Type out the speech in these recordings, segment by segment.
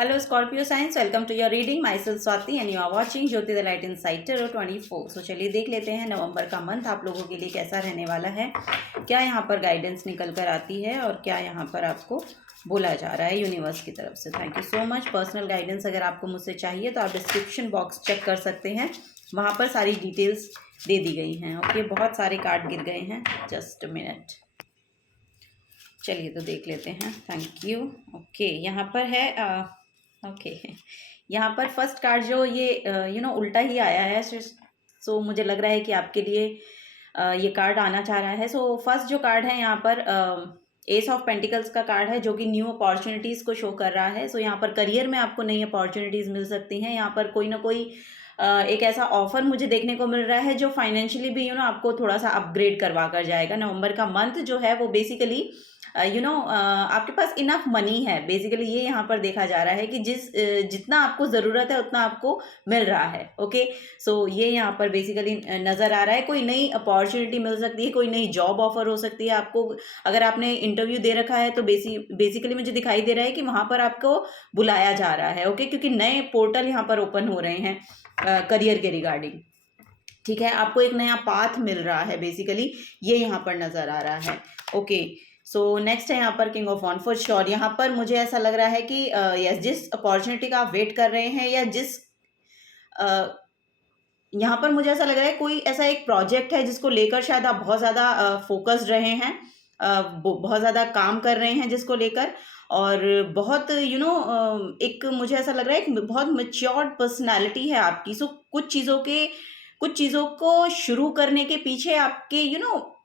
Hello Scorpio signs, welcome to your reading. Myself Swati and you are watching Jyoti the Light Inside Tarot 24. So चलिए देख लेते हैं नवंबर का month आप लोगों के लिए कैसा रहने वाला है, क्या यहाँ पर गाइडेंस निकल कर आती है और क्या यहाँ पर आपको बोला जा रहा है यूनिवर्स की तरफ से। Thank you so much. Personal guidance अगर आपको मुझसे चाहिए तो आप डिस्क्रिप्शन बॉक्स चेक कर सकते हैं, वहाँ पर सारी डिटेल्स दे दी गई हैं। ओके, बहुत सारे कार्ड गिर गए हैं, जस्ट मिनट। चलिए तो देख लेते हैं। Thank you. ओके, यहाँ पर है ओके यहाँ पर फर्स्ट कार्ड जो ये उल्टा ही आया है। सो मुझे लग रहा है कि आपके लिए ये कार्ड आना चाह रहा है। सो फर्स्ट जो कार्ड है यहाँ पर एस ऑफ पेंटिकल्स का कार्ड है, जो कि न्यू अपॉर्चुनिटीज़ को शो कर रहा है। सो यहाँ पर करियर में आपको नई अपॉर्चुनिटीज़ मिल सकती हैं। यहाँ पर कोई ना कोई एक ऐसा ऑफर मुझे देखने को मिल रहा है जो फाइनेंशियली भी आपको थोड़ा सा अपग्रेड करवा कर जाएगा। नवंबर का मंथ जो है वो बेसिकली आपके पास इनफ मनी है। बेसिकली ये यहाँ पर देखा जा रहा है कि जितना आपको ज़रूरत है उतना आपको मिल रहा है। ओके, सो ये यहाँ पर बेसिकली नज़र आ रहा है। कोई नई अपॉर्चुनिटी मिल सकती है, कोई नई जॉब ऑफर हो सकती है आपको। अगर आपने इंटरव्यू दे रखा है तो बेसिकली मुझे दिखाई दे रहा है कि वहाँ पर आपको बुलाया जा रहा है। ओके, क्योंकि नए पोर्टल यहाँ पर ओपन हो रहे हैं करियर के रिगार्डिंग। ठीक है, आपको एक नया पाथ मिल रहा है, बेसिकली ये यहाँ पर नज़र आ रहा है। ओके, सो नेक्स्ट है यहाँ पर king of one for sure. यहाँ पर मुझे ऐसा लग रहा है कि यस, जिस अपॉर्चुनिटी का आप वेट कर रहे हैं या जिस यहाँ पर मुझे ऐसा लग रहा है कोई ऐसा एक प्रोजेक्ट है जिसको लेकर शायद आप बहुत ज़्यादा फोकस्ड रहे हैं, बहुत ज़्यादा काम कर रहे हैं जिसको लेकर, और बहुत एक मुझे ऐसा लग रहा है एक बहुत मैच्योर्ड पर्सनालिटी है आपकी। सो कुछ चीज़ों को शुरू करने के पीछे आपके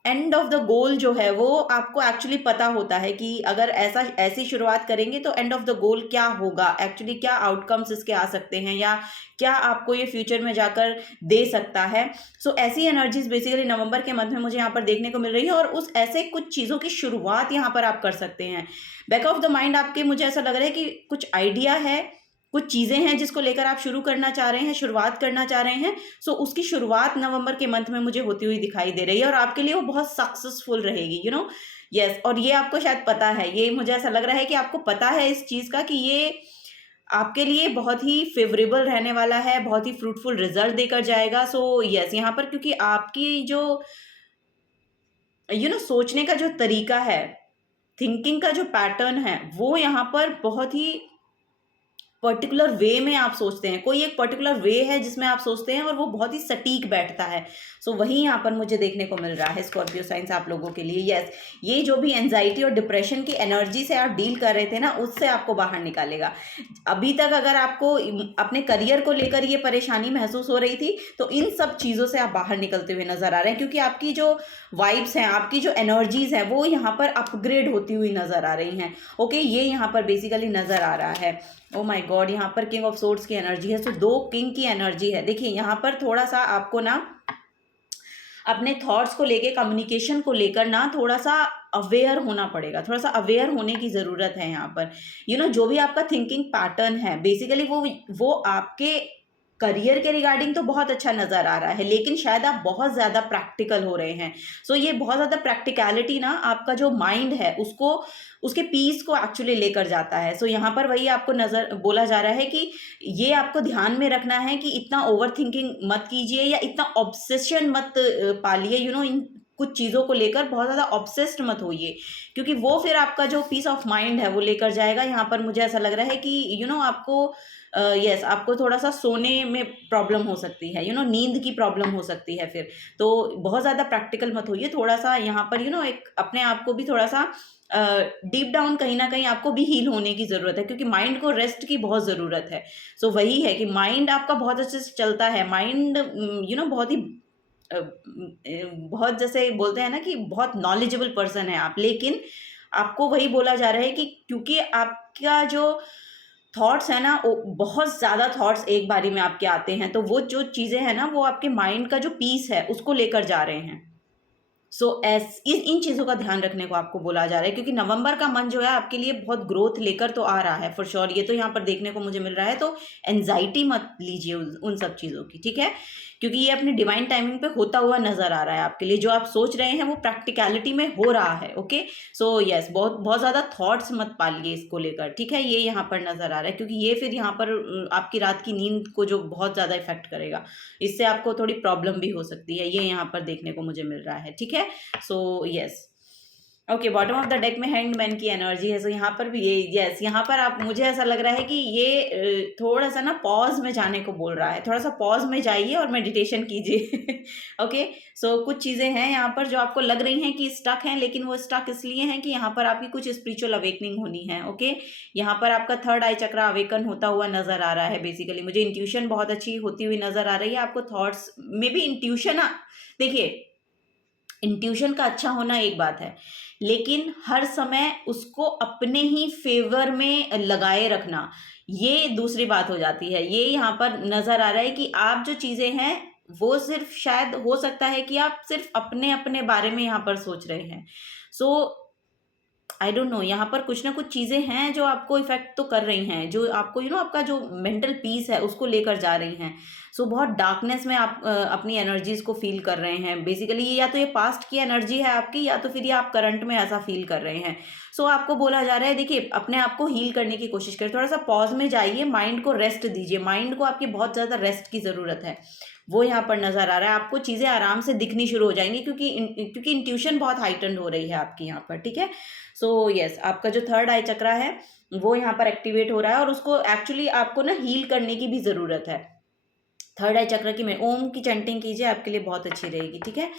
एंड ऑफ द गोल जो है वो आपको एक्चुअली पता होता है कि अगर ऐसी शुरुआत करेंगे तो एंड ऑफ द गोल क्या होगा, एक्चुअली क्या आउटकम्स इसके आ सकते हैं या क्या आपको ये फ्यूचर में जाकर दे सकता है। सो ऐसी एनर्जीज बेसिकली नवंबर के मंथ में मुझे यहाँ पर देखने को मिल रही है, और उस ऐसे कुछ चीज़ों की शुरुआत यहाँ पर आप कर सकते हैं। बैक ऑफ द माइंड आपके मुझे ऐसा लग रहा है कि कुछ आइडिया है, कुछ चीज़ें हैं जिसको लेकर आप शुरू करना चाह रहे हैं, शुरुआत करना चाह रहे हैं। सो उसकी शुरुआत नवंबर के मंथ में मुझे होती हुई दिखाई दे रही है, और आपके लिए वो बहुत सक्सेसफुल रहेगी। यस, और ये आपको शायद पता है, ये मुझे ऐसा लग रहा है कि आपको पता है इस चीज़ का कि ये आपके लिए बहुत ही फेवरेबल रहने वाला है, बहुत ही फ्रूटफुल रिजल्ट देकर जाएगा। सो यस, यहाँ पर क्योंकि आपकी जो सोचने का जो तरीका है, थिंकिंग का जो पैटर्न है, वो यहाँ पर बहुत ही पर्टिकुलर वे में आप सोचते हैं। कोई एक पर्टिकुलर वे है जिसमें आप सोचते हैं और वो बहुत ही सटीक बैठता है। सो वही यहाँ पर मुझे देखने को मिल रहा है स्कॉर्पियो साइंस आप लोगों के लिए। यस, ये जो भी एंजाइटी और डिप्रेशन की एनर्जी से आप डील कर रहे थे ना, उससे आपको बाहर निकालेगा। अभी तक अगर आपको अपने करियर को लेकर ये परेशानी महसूस हो रही थी तो इन सब चीज़ों से आप बाहर निकलते हुए नजर आ रहे हैं, क्योंकि आपकी जो वाइब्स हैं, आपकी जो एनर्जीज हैं, वो यहाँ पर अपग्रेड होती हुई नजर आ रही हैं। ओके, ये यहाँ पर बेसिकली नजर आ रहा है। ओ माय गॉड, यहाँ पर किंग ऑफ सोर्ड्स की एनर्जी है। तो 2 किंग की एनर्जी है। देखिए, यहाँ पर थोड़ा सा आपको ना अपने थॉट्स को लेके, कम्युनिकेशन को लेकर ना थोड़ा सा अवेयर होना पड़ेगा, थोड़ा सा अवेयर होने की ज़रूरत है यहाँ पर। जो भी आपका थिंकिंग पैटर्न है, बेसिकली वो आपके करियर के रिगार्डिंग तो बहुत अच्छा नज़र आ रहा है, लेकिन शायद आप बहुत ज़्यादा प्रैक्टिकल हो रहे हैं। सो ये बहुत ज़्यादा प्रैक्टिकलिटी ना आपका जो माइंड है उसको, उसके पीस को एक्चुअली लेकर जाता है। सो यहाँ पर वही आपको नज़र बोला जा रहा है कि ये आपको ध्यान में रखना है कि इतना ओवर थिंकिंग मत कीजिए या इतना ऑब्सेशन मत पालिए। इन कुछ चीज़ों को लेकर बहुत ज़्यादा ऑब्सेस्ड मत होइए, क्योंकि वो फिर आपका जो पीस ऑफ माइंड है वो लेकर जाएगा। यहाँ पर मुझे ऐसा लग रहा है कि आपको यस, आपको थोड़ा सा सोने में प्रॉब्लम हो सकती है, नींद की प्रॉब्लम हो सकती है फिर। तो बहुत ज़्यादा प्रैक्टिकल मत होइए, थोड़ा सा यहाँ पर एक अपने आप को भी थोड़ा सा डीप डाउन कहीं ना कहीं आपको भी हील होने की ज़रूरत है, क्योंकि माइंड को रेस्ट की बहुत ज़रूरत है। सो वही है कि माइंड आपका बहुत अच्छे से चलता है। माइंड बहुत ही बहुत, जैसे बोलते हैं ना कि बहुत नॉलेजेबल पर्सन है आप, लेकिन आपको वही बोला जा रहा है कि क्योंकि आपका जो थॉट्स है ना, बहुत ज़्यादा थॉट्स एक बारी में आपके आते हैं, तो वो जो चीज़ें हैं ना, वो आपके माइंड का जो पीस है उसको लेकर जा रहे हैं। सो इन चीज़ों का ध्यान रखने को आपको बोला जा रहा है, क्योंकि नवंबर का मंथ जो है आपके लिए बहुत ग्रोथ लेकर तो आ रहा है फॉर श्योर, ये तो यहाँ पर देखने को मुझे मिल रहा है। तो एंजाइटी मत लीजिए उन सब चीज़ों की, ठीक है, क्योंकि ये अपनी डिवाइन टाइमिंग पे होता हुआ नजर आ रहा है आपके लिए। जो आप सोच रहे हैं वो प्रैक्टिकलिटी में हो रहा है। ओके, सो यस, बहुत बहुत ज़्यादा थॉट्स मत पालिए इसको लेकर, ठीक है, ये यहाँ पर नजर आ रहा है, क्योंकि ये फिर यहाँ पर आपकी रात की नींद को जो बहुत ज़्यादा इफेक्ट करेगा, इससे आपको थोड़ी प्रॉब्लम भी हो सकती है, ये यहाँ पर देखने को मुझे मिल रहा है, ठीक है। So yes, okay, bottom of the deck में हैंगमैन की एनर्जी है। सो यहाँ पर भी ये यस, यहाँ पर आप, मुझे ऐसा लग रहा है कि ये थोड़ा सा ना पॉज में जाने को बोल रहा है, थोड़ा सा पॉज में जाइए और मेडिटेशन कीजिए। ओके, सो कुछ चीज़ें हैं यहाँ पर जो आपको लग रही हैं कि स्टक हैं, लेकिन वो स्टक इसलिए हैं कि यहाँ पर आपकी कुछ स्पिरिचुअल अवेकनिंग होनी है। ओके, यहाँ पर आपका थर्ड आई चक्रा अवेकन होता हुआ नजर आ रहा है। बेसिकली मुझे इंट्यूशन बहुत अच्छी होती हुई नजर आ रही है, आपको थॉट्स में भी इंट्यूशन, देखिए इंट्यूशन का अच्छा होना एक बात है, लेकिन हर समय उसको अपने ही फेवर में लगाए रखना ये दूसरी बात हो जाती है। ये यहाँ पर नजर आ रहा है कि आप जो चीजें हैं वो सिर्फ, शायद हो सकता है कि आप सिर्फ अपने अपने बारे में यहाँ पर सोच रहे हैं। सो आई डोंट नो, यहाँ पर कुछ ना कुछ चीज़ें हैं जो आपको इफेक्ट तो कर रही हैं, जो आपको आपका जो मेंटल पीस है उसको लेकर जा रही हैं। सो बहुत डार्कनेस में आप अपनी एनर्जीज को फील कर रहे हैं। बेसिकली ये या तो ये पास्ट की एनर्जी है आपकी, या तो फिर ये आप करंट में ऐसा फील कर रहे हैं। सो आपको बोला जा रहा है, देखिए अपने आप को हील करने की कोशिश करें, थोड़ा सा पॉज में जाइए, माइंड को रेस्ट दीजिए, माइंड को आपकी बहुत ज़्यादा रेस्ट की ज़रूरत है, वो यहाँ पर नज़र आ रहा है। आपको चीज़ें आराम से दिखनी शुरू हो जाएंगी, क्योंकि इंट्यूशन बहुत हाइटन्ड हो रही है आपकी यहाँ पर, ठीक है। सो यस, आपका जो थर्ड आई चक्रा है वो यहाँ पर एक्टिवेट हो रहा है, और उसको एक्चुअली आपको ना हील करने की भी ज़रूरत है। थर्ड आई चक्र की में ओम की चैंटिंग कीजिए, आपके लिए बहुत अच्छी रहेगी, ठीक है।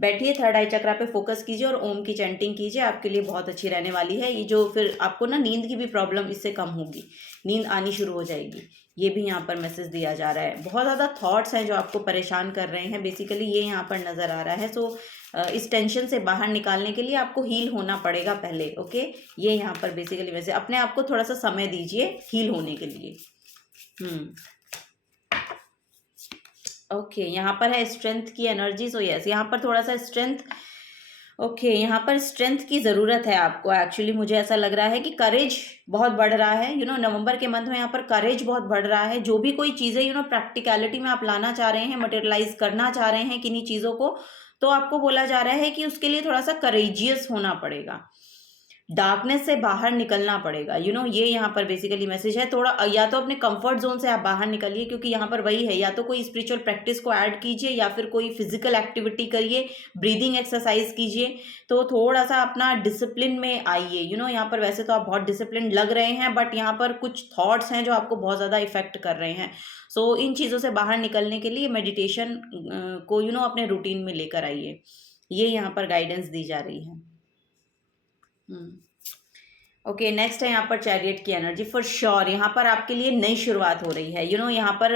बैठिए, थर्ड आई चक्रा पे फोकस कीजिए और ओम की चैंटिंग कीजिए, आपके लिए बहुत अच्छी रहने वाली है। ये जो फिर आपको ना नींद की भी प्रॉब्लम इससे कम होगी, नींद आनी शुरू हो जाएगी, ये भी यहाँ पर मैसेज दिया जा रहा है। बहुत ज़्यादा थॉट्स हैं जो आपको परेशान कर रहे हैं, बेसिकली ये यहाँ पर नज़र आ रहा है। सो इस टेंशन से बाहर निकालने के लिए आपको हील होना पड़ेगा पहले। ओके, ये यहाँ पर बेसिकली वैसे अपने आप को थोड़ा सा समय दीजिए हील होने के लिए। ओके, यहाँ पर है स्ट्रेंथ की एनर्जी। सो यस, यहाँ पर थोड़ा सा स्ट्रेंथ, ओके, यहाँ पर स्ट्रेंथ की ज़रूरत है आपको। एक्चुअली मुझे ऐसा लग रहा है कि करेज बहुत बढ़ रहा है, नवंबर के मंथ में यहाँ पर करेज बहुत बढ़ रहा है। जो भी कोई चीज़ें प्रैक्टिकलिटी में आप लाना चाह रहे हैं, मटेरियलाइज करना चाह रहे हैं किन्हीं चीज़ों को, तो आपको बोला जा रहा है कि उसके लिए थोड़ा सा करेजियस होना पड़ेगा, डार्कनेस से बाहर निकलना पड़ेगा। ये यहाँ पर बेसिकली मैसेज है। थोड़ा या तो अपने कंफर्ट जोन से आप बाहर निकलिए, क्योंकि यहाँ पर वही है, या तो कोई स्पिरिचुअल प्रैक्टिस को ऐड कीजिए, या फिर कोई फिजिकल एक्टिविटी करिए, ब्रीदिंग एक्सरसाइज कीजिए, तो थोड़ा सा अपना डिसिप्लिन में आइए। यहाँ पर वैसे तो आप बहुत डिसिप्लिन लग रहे हैं, बट यहाँ पर कुछ थॉट्स हैं जो आपको बहुत ज़्यादा इफेक्ट कर रहे हैं। सो इन चीज़ों से बाहर निकलने के लिए मेडिटेशन को अपने रूटीन में लेकर आइए, ये यहाँ पर गाइडेंस दी जा रही है। ओके, नेक्स्ट है यहाँ पर चैरियट की एनर्जी। फॉर श्योर यहाँ पर आपके लिए नई शुरुआत हो रही है। यहाँ पर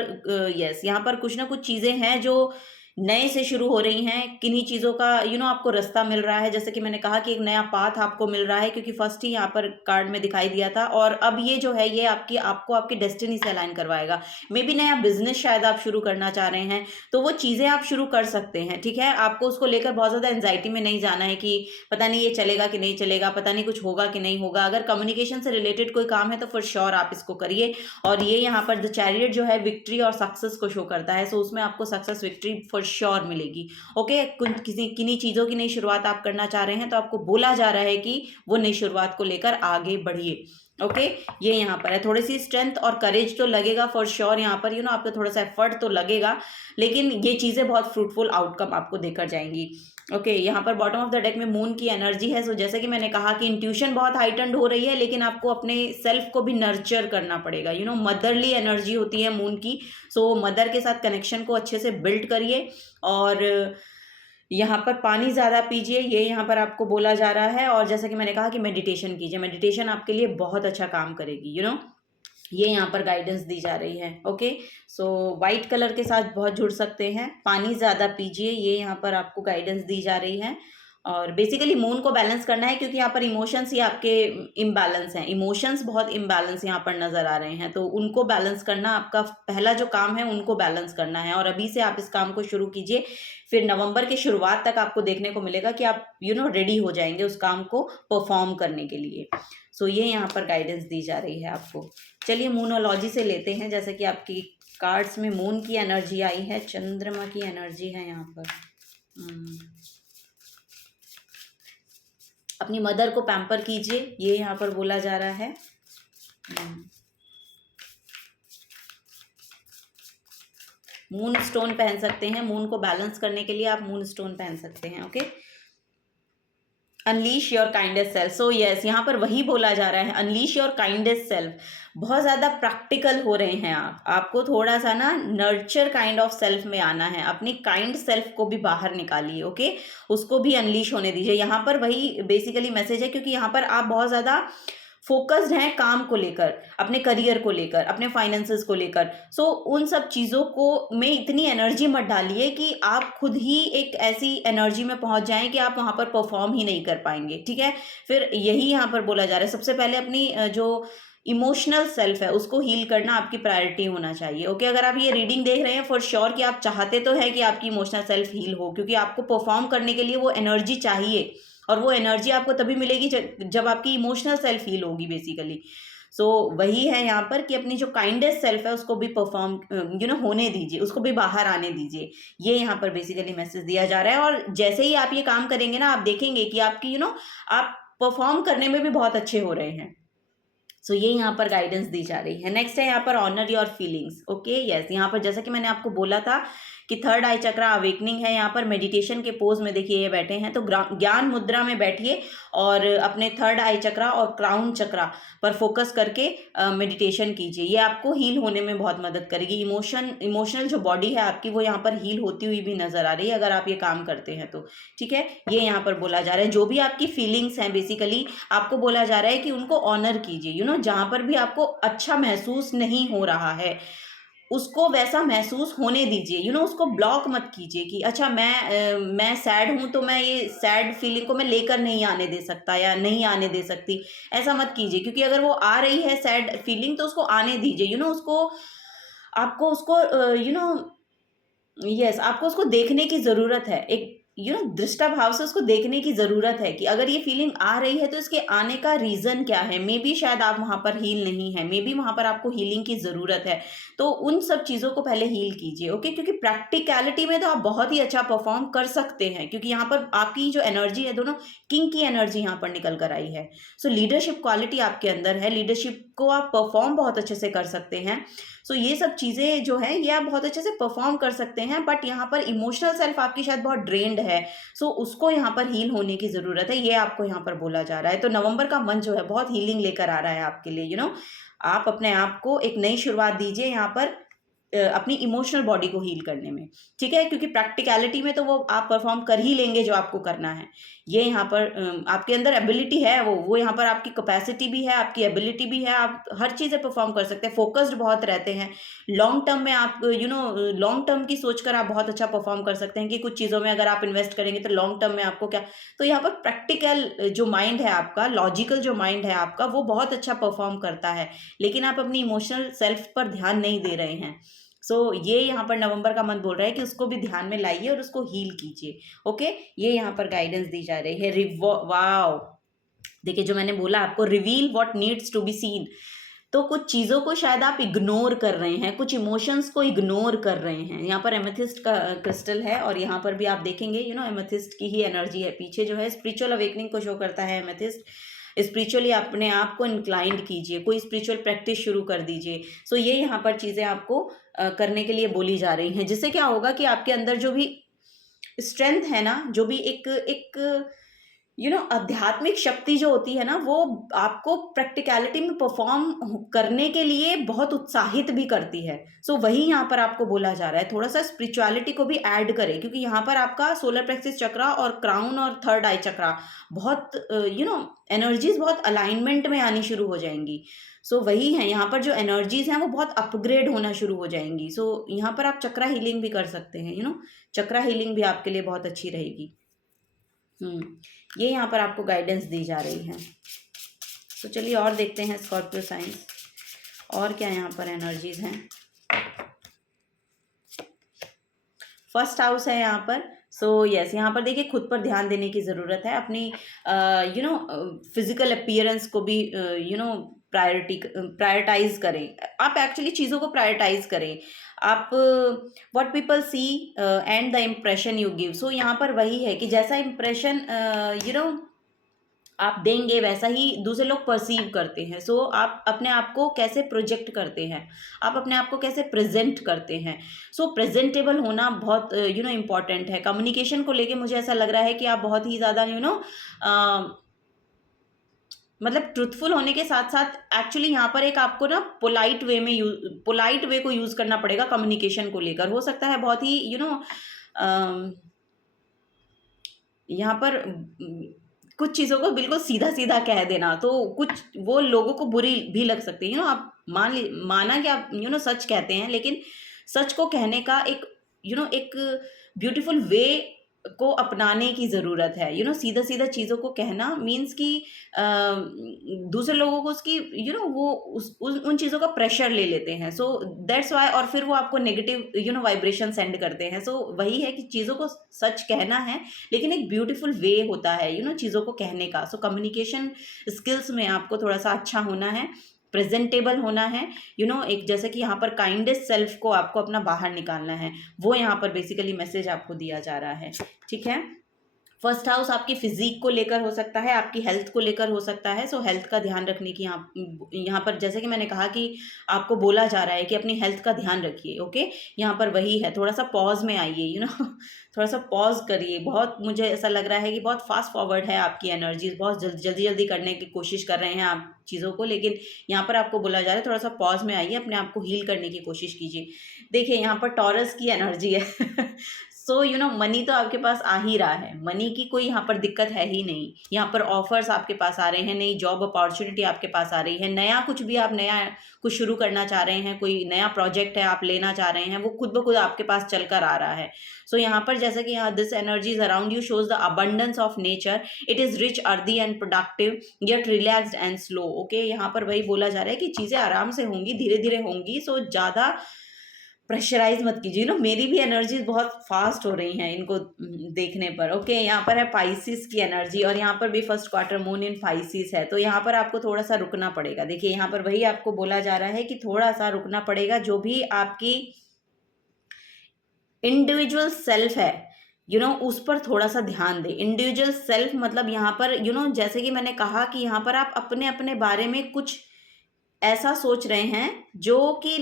यस, यहाँ पर कुछ ना कुछ चीज़ें हैं जो नए से शुरू हो रही हैं। किन्हीं चीज़ों का आपको रास्ता मिल रहा है, जैसे कि मैंने कहा कि एक नया पाथ आपको मिल रहा है, क्योंकि फर्स्ट ही यहाँ पर कार्ड में दिखाई दिया था, और अब ये जो है ये आपको आपकी डेस्टिनी से अलाइन करवाएगा। मे बी नया बिजनेस शायद आप शुरू करना चाह रहे हैं, तो वो चीज़ें आप शुरू कर सकते हैं, ठीक है। आपको उसको लेकर बहुत ज़्यादा एंजाइटी में नहीं जाना है कि पता नहीं ये चलेगा कि नहीं चलेगा, पता नहीं कुछ होगा कि नहीं होगा। अगर कम्युनिकेशन से रिलेटेड कोई काम है तो फॉर श्योर आप इसको करिए। और ये यहाँ पर द चैरियट जो है विक्ट्री और सक्सेस को शो करता है, सो उसमें आपको सक्सेस विक्ट्री फॉर श्योर मिलेगी। ओके, किन्हीं चीज़ों की नई शुरुआत आप करना चाह रहे हैं, तो आपको बोला जा रहा है कि वो नई शुरुआत को लेकर आगे बढ़िए। ओके, ये यहाँ पर है। थोड़ी सी स्ट्रेंथ और करेज तो लगेगा फॉर श्योर यहाँ पर, आपको थोड़ा सा एफर्ट तो लगेगा, लेकिन ये चीज़ें बहुत फ्रूटफुल आउटकम आपको देकर जाएंगी। ओके, यहाँ पर बॉटम ऑफ द डेक में मून की एनर्जी है। सो जैसे कि मैंने कहा कि इंट्यूशन बहुत हाइटन्ड हो रही है, लेकिन आपको अपने सेल्फ को भी नर्चर करना पड़ेगा। मदरली एनर्जी होती है मून की। सो मदर के साथ कनेक्शन को अच्छे से बिल्ड करिए, और यहाँ पर पानी ज़्यादा पीजिए, ये यहाँ पर आपको बोला जा रहा है। और जैसा कि मैंने कहा कि मेडिटेशन कीजिए, मेडिटेशन आपके लिए बहुत अच्छा काम करेगी। ये यहाँ पर गाइडेंस दी जा रही है। ओके, सो वाइट कलर के साथ बहुत जुड़ सकते हैं, पानी ज़्यादा पीजिए, ये यहाँ पर आपको गाइडेंस दी जा रही है। और बेसिकली मून को बैलेंस करना है, क्योंकि यहाँ पर इमोशंस ही आपके इम्बैलेंस हैं, इमोशंस बहुत इम्बैलेंस यहाँ पर नज़र आ रहे हैं, तो उनको बैलेंस करना आपका पहला जो काम है, उनको बैलेंस करना है। और अभी से आप इस काम को शुरू कीजिए, फिर नवंबर की शुरुआत तक आपको देखने को मिलेगा कि आप रेडी हो जाएंगे उस काम को परफॉर्म करने के लिए। सो ये यहाँ पर गाइडेंस दी जा रही है आपको। चलिए मूनोलॉजी से लेते हैं, जैसे कि आपकी कार्ड्स में मून की एनर्जी आई है, चंद्रमा की एनर्जी है यहाँ पर। अपनी मदर को पैम्पर कीजिए, ये यहाँ पर बोला जा रहा है। मून स्टोन पहन सकते हैं, मून को बैलेंस करने के लिए आप मून स्टोन पहन सकते हैं। Okay, unleash your kindest self. So yes, यहाँ पर वही बोला जा रहा है, अनलीश योर काइंडेस्ट सेल्फ। बहुत ज़्यादा प्रैक्टिकल हो रहे हैं आपको थोड़ा सा ना नर्चर काइंड ऑफ सेल्फ में आना है, अपनी काइंड सेल्फ को भी बाहर निकालिए। ओके, उसको भी अनलीश होने दीजिए। यहाँ पर वही बेसिकली मैसेज है, क्योंकि यहाँ पर आप बहुत ज़्यादा फोकस्ड हैं काम को लेकर, अपने करियर को लेकर, अपने फाइनेंसेस को लेकर। सो उन सब चीज़ों को में इतनी एनर्जी मत डालिए कि आप खुद ही एक ऐसी एनर्जी में पहुंच जाएं कि आप वहां पर परफॉर्म ही नहीं कर पाएंगे। ठीक है, फिर यही यहाँ पर बोला जा रहा है, सबसे पहले अपनी जो इमोशनल सेल्फ है उसको हील करना आपकी प्रायोरिटी होना चाहिए। ओके, अगर आप ये रीडिंग देख रहे हैं फॉर श्योर कि आप चाहते तो है कि आपकी इमोशनल सेल्फ हील हो, क्योंकि आपको परफॉर्म करने के लिए वो एनर्जी चाहिए, और वो एनर्जी आपको तभी मिलेगी जब आपकी इमोशनल सेल्फ हील होगी बेसिकली। सो वही है यहाँ पर कि अपनी जो काइंडेस्ट सेल्फ है उसको भी परफॉर्म होने दीजिए, उसको भी बाहर आने दीजिए। ये यहाँ पर बेसिकली मैसेज दिया जा रहा है। और जैसे ही आप ये काम करेंगे ना, आप देखेंगे कि आपकी आप परफॉर्म करने में भी बहुत अच्छे हो रहे हैं। सो ये यहाँ पर गाइडेंस दी जा रही है। नेक्स्ट है यहाँ पर honour your feelings. Okay, yes, यहाँ पर जैसा कि मैंने आपको बोला था कि थर्ड आई चक्रा अवेकनिंग है। यहाँ पर मेडिटेशन के पोज में देखिए ये बैठे हैं, तो ज्ञान मुद्रा में बैठिए और अपने थर्ड आई चक्रा और क्राउन चक्रा पर फोकस करके मेडिटेशन कीजिए। ये आपको हील होने में बहुत मदद करेगी। इमोशनल जो बॉडी है आपकी वो यहाँ पर हील होती हुई भी नजर आ रही है अगर आप ये काम करते हैं तो। ठीक है, ये यहाँ पर बोला जा रहा है, जो भी आपकी फीलिंग्स हैं बेसिकली आपको बोला जा रहा है कि उनको ऑनर कीजिए। जहाँ पर भी आपको अच्छा महसूस नहीं हो रहा है उसको वैसा महसूस होने दीजिए। उसको ब्लॉक मत कीजिए कि अच्छा मैं सैड हूं तो मैं ये सैड फीलिंग को मैं लेकर नहीं आने दे सकता या नहीं आने दे सकती, ऐसा मत कीजिए। क्योंकि अगर वो आ रही है सैड फीलिंग तो उसको आने दीजिए। उसको आपको उसको यस, आपको उसको देखने की ज़रूरत है, एक दृष्टा भाव से उसको देखने की ज़रूरत है कि अगर ये फीलिंग आ रही है तो इसके आने का रीज़न क्या है। मे बी शायद आप वहाँ पर हील नहीं है, मे बी वहाँ पर आपको हीलिंग की ज़रूरत है, तो उन सब चीज़ों को पहले हील कीजिए। ओके, क्योंकि प्रैक्टिकलिटी में तो आप बहुत ही अच्छा परफॉर्म कर सकते हैं, क्योंकि यहाँ पर आपकी जो एनर्जी है, दोनों किंग की एनर्जी यहाँ पर निकल कर आई है। सो लीडरशिप क्वालिटी आपके अंदर है, लीडरशिप को आप परफॉर्म बहुत अच्छे से कर सकते हैं। सो ये सब चीज़ें जो है ये आप बहुत अच्छे से परफॉर्म कर सकते हैं, बट यहाँ पर इमोशनल सेल्फ आपकी शायद बहुत ड्रेन्ड है। सो उसको यहाँ पर हील होने की ज़रूरत है, ये आपको यहाँ पर बोला जा रहा है। तो नवंबर का मंथ जो है बहुत हीलिंग लेकर आ रहा है आपके लिए। आप अपने आप को एक नई शुरुआत दीजिए यहाँ पर अपनी इमोशनल बॉडी को हील करने में। ठीक है, क्योंकि प्रैक्टिकलिटी में तो वो आप परफॉर्म कर ही लेंगे जो आपको करना है। ये यहाँ पर आपके अंदर एबिलिटी है, वो यहाँ पर आपकी कैपेसिटी भी है, आपकी एबिलिटी भी है, आप हर चीज़ें परफॉर्म कर सकते हैं। फोकस्ड बहुत रहते हैं, लॉन्ग टर्म में आप लॉन्ग टर्म की सोचकर आप बहुत अच्छा परफॉर्म कर सकते हैं कि कुछ चीज़ों में अगर आप इन्वेस्ट करेंगे तो लॉन्ग टर्म में आपको क्या। तो यहाँ पर प्रैक्टिकल जो माइंड है आपका, लॉजिकल जो माइंड है आपका, वो बहुत अच्छा परफॉर्म करता है, लेकिन आप अपनी इमोशनल सेल्फ पर ध्यान नहीं दे रहे हैं। सो ये यहाँ पर नवंबर का मंथ बोल रहा है कि उसको भी ध्यान में लाइए और उसको हील कीजिए। ओके, ये यहाँ पर गाइडेंस दी जा रही है। वाओ, देखिए जो मैंने बोला आपको, reveal what needs to be seen. तो कुछ चीज़ों को शायद आप इग्नोर कर रहे हैं, कुछ इमोशंस को इग्नोर कर रहे हैं। यहाँ पर एमेथिस्ट का क्रिस्टल है और यहाँ पर भी आप देखेंगे एमेथिस्ट की ही एनर्जी है पीछे, जो है स्पिरिचुअल अवेकनिंग को शो करता है एमेथिस्ट। स्पिरिचुअली अपने आप को इंक्लाइंड कीजिए, कोई स्पिरिचुअल प्रैक्टिस शुरू कर दीजिए। सो ये यहाँ पर चीज़ें आपको करने के लिए बोली जा रही हैं, जिससे क्या होगा कि आपके अंदर जो भी स्ट्रेंथ है ना, जो भी एक आध्यात्मिक शक्ति जो होती है ना, वो आपको प्रैक्टिकलिटी में परफॉर्म करने के लिए बहुत उत्साहित भी करती है। सो वही यहाँ पर आपको बोला जा रहा है, थोड़ा सा स्पिरिचुअलिटी को भी ऐड करें, क्योंकि यहाँ पर आपका सोलर प्लेक्सिस चक्रा और क्राउन और थर्ड आई चक्रा बहुत एनर्जीज बहुत अलाइनमेंट में आनी शुरू हो जाएंगी। सो वही है, यहाँ पर जो एनर्जीज हैं वो बहुत अपग्रेड होना शुरू हो जाएंगी। सो यहाँ पर आप चक्रा हीलिंग भी कर सकते हैं। चक्रा हीलिंग भी आपके लिए बहुत अच्छी रहेगी। ये यहाँ पर आपको गाइडेंस दी जा रही है। तो चलिए और देखते हैं स्कॉर्पियो साइंस, और क्या यहाँ पर एनर्जीज हैं। फर्स्ट हाउस है यहाँ पर। सो यस, यहाँ पर देखिए खुद पर ध्यान देने की ज़रूरत है, अपनी फिजिकल अपीयरेंस को भी प्रायोरिटाइज करें। आप एक्चुअली चीज़ों को प्रायोरिटाइज करें। आप what people see and the impression you give. So यहाँ पर वही है कि जैसा इम्प्रेशन आप देंगे वैसा ही दूसरे लोग परसीव करते हैं। सो आप अपने आप को कैसे प्रोजेक्ट करते हैं, आप अपने आप को कैसे प्रेजेंट करते हैं। सो प्रेजेंटेबल होना बहुत इम्पॉर्टेंट है। कम्युनिकेशन को लेके मुझे ऐसा लग रहा है कि आप बहुत ही ज़्यादा मतलब ट्रुथफुल होने के साथ साथ एक्चुअली यहाँ पर एक आपको ना पोलाइट वे को यूज़ करना पड़ेगा कम्युनिकेशन को लेकर। हो सकता है बहुत ही यहाँ पर कुछ चीज़ों को बिल्कुल सीधा सीधा कह देना, तो कुछ वो लोगों को बुरी भी लग सकती है। आप माना कि आप सच कहते हैं, लेकिन सच को कहने का एक एक ब्यूटीफुल वे को अपनाने की ज़रूरत है। सीधा सीधा चीज़ों को कहना मीन्स कि दूसरे लोगों को उसकी वो उन चीज़ों का प्रेशर ले लेते हैं। सो दैट्स वाई, और फिर वो आपको नेगेटिव वाइब्रेशन सेंड करते हैं। सो वही है कि चीज़ों को सच कहना है, लेकिन एक ब्यूटीफुल वे होता है चीज़ों को कहने का। सो कम्युनिकेशन स्किल्स में आपको थोड़ा सा अच्छा होना है, प्रेजेंटेबल होना है। एक जैसे कि यहाँ पर काइंडेस्ट सेल्फ को आपको अपना बाहर निकालना है, वो यहाँ पर बेसिकली मैसेज आपको दिया जा रहा है। ठीक है। फर्स्ट हाउस आपकी फिजिक को लेकर हो सकता है, आपकी हेल्थ को लेकर हो सकता है। सो हेल्थ का ध्यान रखने की यहाँ पर जैसे कि मैंने कहा कि आपको बोला जा रहा है कि अपनी हेल्थ का ध्यान रखिए। ओके, यहाँ पर वही है, थोड़ा सा पॉज में आइए, थोड़ा सा पॉज करिए। बहुत मुझे ऐसा लग रहा है कि बहुत फास्ट फॉरवर्ड है आपकी एनर्जीज, बहुत जल्दी जल्दी करने की कोशिश कर रहे हैं आप चीज़ों को, लेकिन यहाँ पर आपको बोला जा रहा है थोड़ा सा पॉज में आइए, अपने आप को हील करने की कोशिश कीजिए। देखिए यहाँ पर टॉरस की एनर्जी है। सो मनी तो आपके पास आ ही रहा है, मनी की कोई यहाँ पर दिक्कत है ही नहीं। यहाँ पर ऑफर्स आपके पास आ रहे हैं, नई जॉब अपॉर्चुनिटी आपके पास आ रही है, नया कुछ भी आप नया कुछ शुरू करना चाह रहे हैं, कोई नया प्रोजेक्ट है आप लेना चाह रहे हैं, वो खुद ब खुद आपके पास चल कर आ रहा है। सो यहाँ पर जैसे कि यहाँ this energies around you shows the abundance of nature, it is rich, earthy and productive, yet relaxed and slow. Okay, यहाँ पर वही बोला जा रहा है कि चीज़ें आराम से होंगी, धीरे धीरे होंगी। सो ज़्यादा प्रेशराइज मत कीजिए। मेरी भी एनर्जीज बहुत फास्ट हो रही हैं इनको देखने पर। ओके, यहाँ पर है पाइसिस की एनर्जी, और यहाँ पर भी first quarter moon in Pisces है, तो यहाँ पर आपको थोड़ा सा रुकना पड़ेगा। देखिए यहाँ पर वही आपको बोला जा रहा है कि थोड़ा सा रुकना पड़ेगा। जो भी आपकी इंडिविजुअल सेल्फ है उस पर थोड़ा सा ध्यान दें। इंडिविजुअल सेल्फ मतलब यहाँ पर जैसे कि मैंने कहा कि यहाँ पर आप अपने अपने बारे में कुछ ऐसा सोच रहे हैं जो कि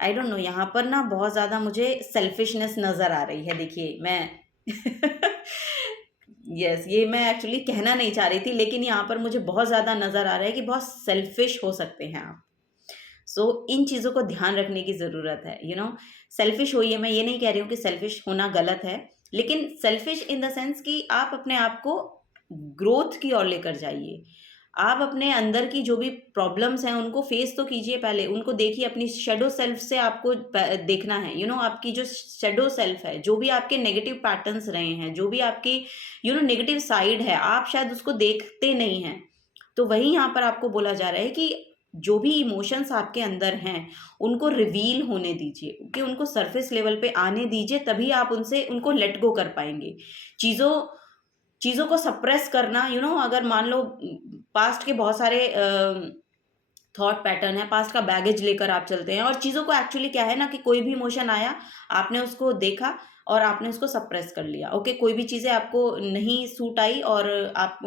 आई डोंट नो, यहाँ पर ना बहुत ज़्यादा मुझे सेल्फिशनेस नज़र आ रही है। देखिए मैं यस, ये मैं एक्चुअली कहना नहीं चाह रही थी, लेकिन यहाँ पर मुझे बहुत ज़्यादा नज़र आ रहा है कि बहुत सेल्फिश हो सकते हैं आप। सो इन चीज़ों को ध्यान रखने की ज़रूरत है। सेल्फिश होइए, मैं ये नहीं कह रही हूँ कि सेल्फिश होना गलत है, लेकिन सेल्फिश इन द सेंस कि आप अपने आप को ग्रोथ की ओर लेकर जाइए। आप अपने अंदर की जो भी प्रॉब्लम्स हैं उनको फेस तो कीजिए, पहले उनको देखिए। अपनी शेडो सेल्फ से आपको देखना है। आपकी जो शेडो सेल्फ है, जो भी आपके नेगेटिव पैटर्न्स रहे हैं, जो भी आपकी नेगेटिव साइड है, आप शायद उसको देखते नहीं हैं। तो वही यहाँ पर आपको बोला जा रहा है कि जो भी इमोशंस आपके अंदर हैं उनको रिवील होने दीजिए, कि उनको सरफेस लेवल पे आने दीजिए, तभी आप उनको लेट गो कर पाएंगे। चीज़ों को सप्रेस करना, अगर मान लो पास्ट के बहुत सारे थॉट पैटर्न है, पास्ट का बैगेज लेकर आप चलते हैं, और चीज़ों को एक्चुअली क्या है ना कि कोई भी इमोशन आया, आपने उसको देखा और आपने उसको सप्रेस कर लिया। ओके, कोई भी चीज़ें आपको नहीं सूट आई और आप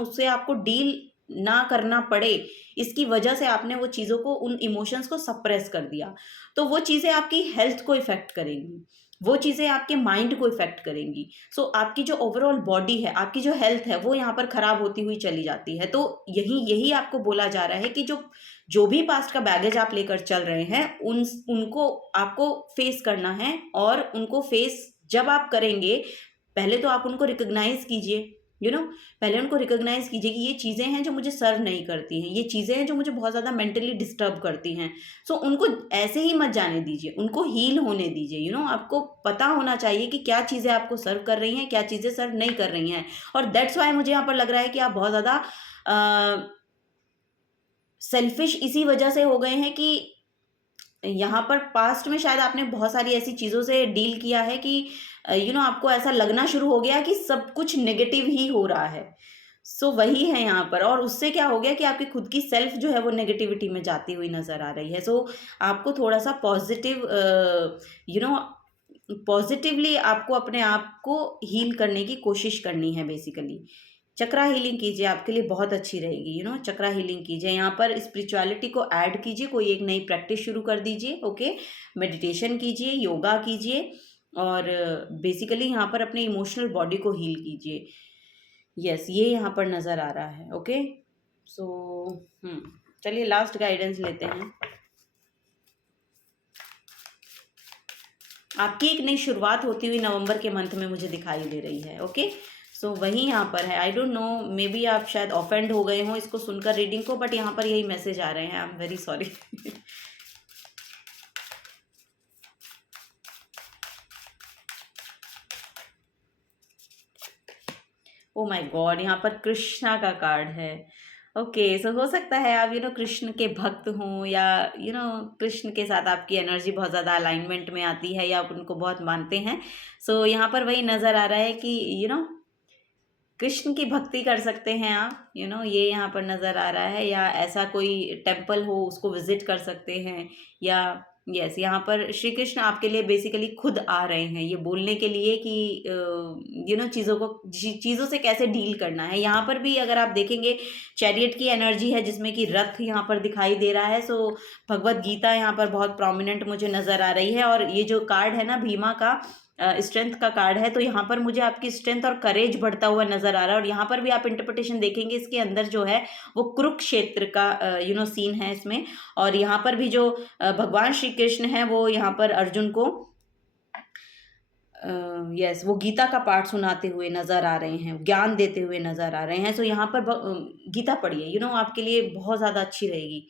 उससे आपको डील ना करना पड़े, इसकी वजह से आपने वो चीज़ों को, उन इमोशंस को सप्रेस कर दिया, तो वो चीज़ें आपकी हेल्थ को इफ़ेक्ट करेंगी, वो चीज़ें आपके माइंड को इफ़ेक्ट करेंगी। सो आपकी जो ओवरऑल बॉडी है, आपकी जो हेल्थ है, वो यहाँ पर ख़राब होती हुई चली जाती है। तो यही आपको बोला जा रहा है कि जो भी पास्ट का बैगेज आप लेकर चल रहे हैं, उनको आपको फेस करना है, और उनको फेस जब आप करेंगे, पहले तो आप उनको रिकग्नाइज कीजिए। पहले उनको रिकॉग्नाइज कीजिए कि ये चीज़ें हैं जो मुझे सर्व नहीं करती हैं, ये चीज़ें हैं जो मुझे बहुत ज़्यादा मेंटली डिस्टर्ब करती हैं। सो उनको ऐसे ही मत जाने दीजिए, उनको हील होने दीजिए। आपको पता होना चाहिए कि क्या चीज़ें आपको सर्व कर रही हैं, क्या चीज़ें सर्व नहीं कर रही हैं। और दैट्स वाई मुझे यहाँ पर लग रहा है कि आप बहुत ज़्यादा सेल्फिश इसी वजह से हो गए हैं कि यहाँ पर पास्ट में शायद आपने बहुत सारी ऐसी चीज़ों से डील किया है कि आपको ऐसा लगना शुरू हो गया कि सब कुछ नेगेटिव ही हो रहा है। सो वही है यहाँ पर, और उससे क्या हो गया कि आपकी खुद की सेल्फ जो है वो नेगेटिविटी में जाती हुई नज़र आ रही है। सो आपको थोड़ा सा पॉजिटिव पॉजिटिवली आपको अपने आप को हील करने की कोशिश करनी है बेसिकली। चक्रा हीलिंग कीजिए, आपके लिए बहुत अच्छी रहेगी। चक्रा हीलिंग कीजिए, यहाँ पर स्पिरिचुअलिटी को ऐड कीजिए, कोई एक नई प्रैक्टिस शुरू कर दीजिए। ओके, मेडिटेशन कीजिए, योगा कीजिए, और बेसिकली यहाँ पर अपने इमोशनल बॉडी को हील कीजिए। यस, ये यहाँ पर नज़र आ रहा है। ओके, सो चलिए लास्ट गाइडेंस लेते हैं। आपकी एक नई शुरुआत होती हुई नवंबर के मंथ में मुझे दिखाई दे रही है। ओके, सो वही यहाँ पर है। I don't know, may be आप शायद ऑफेंड हो गए हों इसको सुनकर रीडिंग को, बट यहाँ पर यही मैसेज आ रहे हैं। I am very sorry. Oh my God, यहाँ पर कृष्णा का कार्ड है। ओके, सो हो सकता है आप कृष्ण के भक्त हों, या कृष्ण के साथ आपकी एनर्जी बहुत ज़्यादा अलाइनमेंट में आती है, या आप उनको बहुत मानते हैं। सो यहाँ पर वही नज़र आ रहा है कि कृष्ण की भक्ति कर सकते हैं आप। ये यहाँ पर नज़र आ रहा है, या ऐसा कोई टेम्पल हो उसको विजिट कर सकते हैं, या यस, यहाँ पर श्री कृष्ण आपके लिए बेसिकली खुद आ रहे हैं ये बोलने के लिए कि चीज़ों से कैसे डील करना है। यहाँ पर भी अगर आप देखेंगे, चैरियट की एनर्जी है जिसमें कि रथ यहाँ पर दिखाई दे रहा है। सो भगवत गीता यहाँ पर बहुत प्रोमिनेंट मुझे नज़र आ रही है, और ये जो कार्ड है ना, भीमा का स्ट्रेंथ का कार्ड है, तो यहाँ पर मुझे आपकी स्ट्रेंथ और करेज बढ़ता हुआ नज़र आ रहा है। और यहाँ पर भी आप इंटरप्रिटेशन देखेंगे, इसके अंदर जो है वो कुरुक्षेत्र का सीन है इसमें। और यहाँ पर भी जो भगवान श्री कृष्ण है वो यहाँ पर अर्जुन को यस वो गीता का पाठ सुनाते हुए नज़र आ रहे हैं, ज्ञान देते हुए नज़र आ रहे हैं। सो यहाँ पर गीता पढ़िए, आपके लिए बहुत ज़्यादा अच्छी रहेगी।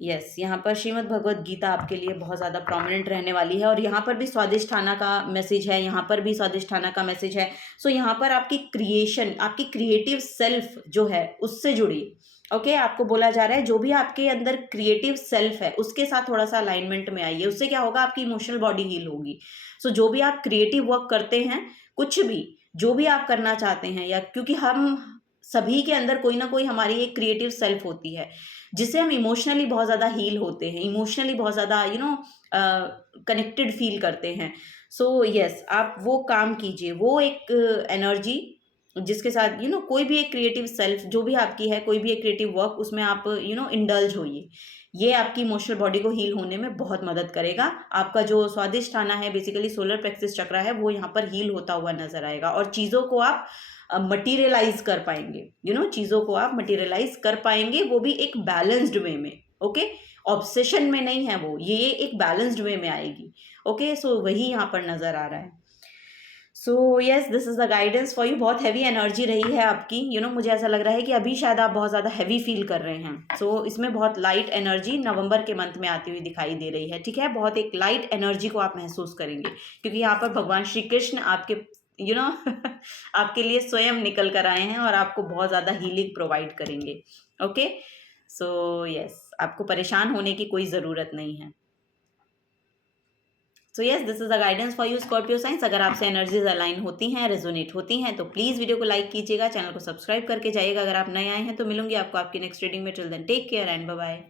यस, यहाँ पर श्रीमद् भगवत गीता आपके लिए बहुत ज़्यादा प्रोमिनेंट रहने वाली है। और यहाँ पर भी स्वादिष्ठाना का मैसेज है, यहाँ पर भी स्वादिष्ठाना का मैसेज है। सो यहाँ पर आपकी क्रिएशन, आपकी क्रिएटिव सेल्फ जो है उससे जुड़ी। ओके, आपको बोला जा रहा है जो भी आपके अंदर क्रिएटिव सेल्फ है उसके साथ थोड़ा सा अलाइनमेंट में आइए। उससे क्या होगा, आपकी इमोशनल बॉडी हील होगी। सो जो भी आप क्रिएटिव वर्क करते हैं, कुछ भी जो भी आप करना चाहते हैं, या क्योंकि हम सभी के अंदर कोई ना कोई हमारी एक क्रिएटिव सेल्फ होती है जिससे हम इमोशनली बहुत ज़्यादा हील होते हैं, इमोशनली बहुत ज़्यादा कनेक्टेड फील करते हैं। सो यस, आप वो काम कीजिए, वो एक एनर्जी जिसके साथ कोई भी एक क्रिएटिव सेल्फ जो भी आपकी है, कोई भी एक क्रिएटिव वर्क, उसमें आप इंडल्ज होइए। ये आपकी इमोशनल बॉडी को हील होने में बहुत मदद करेगा। आपका जो स्वादिष्ठाना है, बेसिकली सोलर प्लेक्सस चक्रा है, वो यहाँ पर हील होता हुआ नजर आएगा। और चीज़ों को आप मटीरियलाइज कर पाएंगे, चीज़ों को आप मटीरियलाइज कर पाएंगे, वो भी एक बैलेंस्ड वे में। ओके, ऑब्सेशन में नहीं है वो, ये एक बैलेंस्ड वे में आएगी। ओके, सो वही यहाँ पर नज़र आ रहा है। So yes, this is the guidance for you. बहुत हैवी एनर्जी रही है आपकी, मुझे ऐसा लग रहा है कि अभी शायद आप बहुत ज़्यादा हैवी फील कर रहे हैं। सो इसमें बहुत लाइट एनर्जी नवंबर के मंथ में आती हुई दिखाई दे रही है। ठीक है, बहुत एक लाइट एनर्जी को आप महसूस करेंगे, क्योंकि यहाँ पर भगवान श्री कृष्ण आपके आपके लिए स्वयं निकल कर आए हैं और आपको बहुत ज़्यादा हीलिंग प्रोवाइड करेंगे। ओके, सो यस, आपको परेशान होने की कोई ज़रूरत नहीं है। So yes, this is the guidance for you Scorpio science. अगर आपसे एनर्जीज अलाइन होती हैं, रेजोनेट होती हैं, तो प्लीज़ वीडियो को लाइक कीजिएगा, चैनल को सब्सक्राइब करके जाइएगा अगर आप नए आए हैं। तो मिलूंगी आपको आपकी नेक्स्ट रीडिंग में। Till then take care and bye bye.